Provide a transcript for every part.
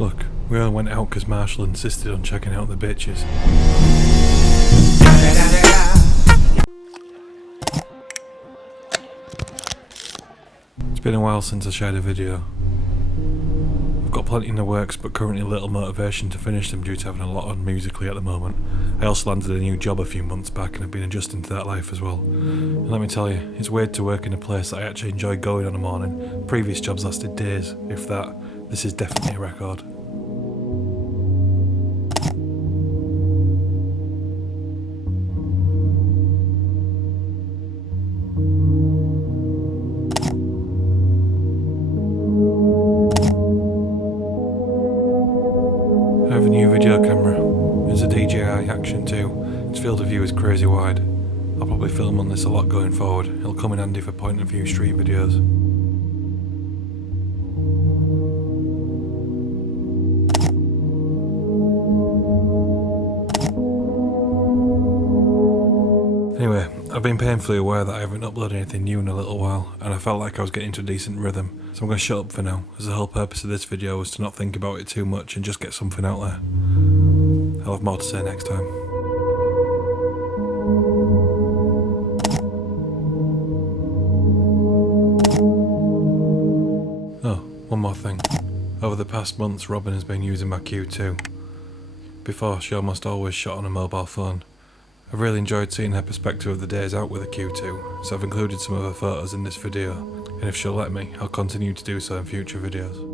Look, we only went out because Marshall insisted on checking out the bitches. It's been a while since I shared a video. I've got plenty in the works, but currently little motivation to finish them due to having a lot on musically at the moment. I also landed a new job a few months back and I've been adjusting to that life as well. And let me tell you, it's weird to work in a place that I actually enjoy going on a morning. Previous jobs lasted days, if that. This is definitely a record. I have a new video camera. It's a DJI Action 2. Its field of view is crazy wide. I'll probably film on this a lot going forward. It'll come in handy for point of view street videos. Anyway, I've been painfully aware that I haven't uploaded anything new in a little while, and I felt like I was getting into a decent rhythm, so I'm going to shut up for now, as the whole purpose of this video was to not think about it too much and just get something out there. I'll have more to say next time. Oh, one more thing. Over the past months, Robin has been using my Q2. Before, she almost always shot on a mobile phone. I've really enjoyed seeing her perspective of the days out with a Q2, so I've included some of her photos in this video, and if she'll let me, I'll continue to do so in future videos.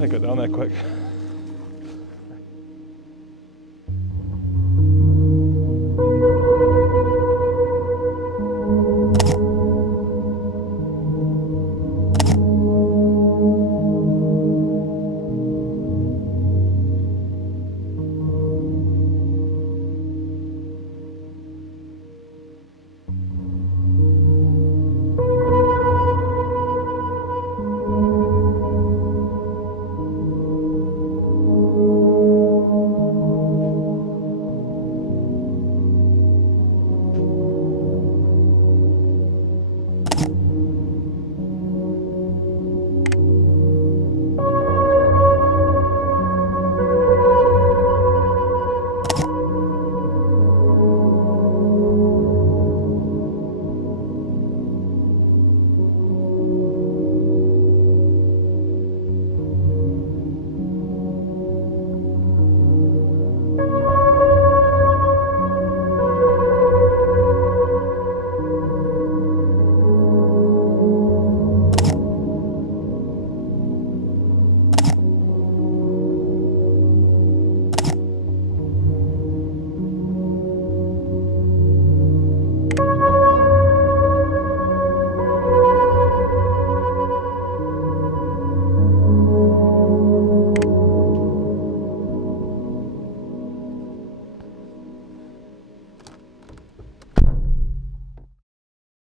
I got down there quick.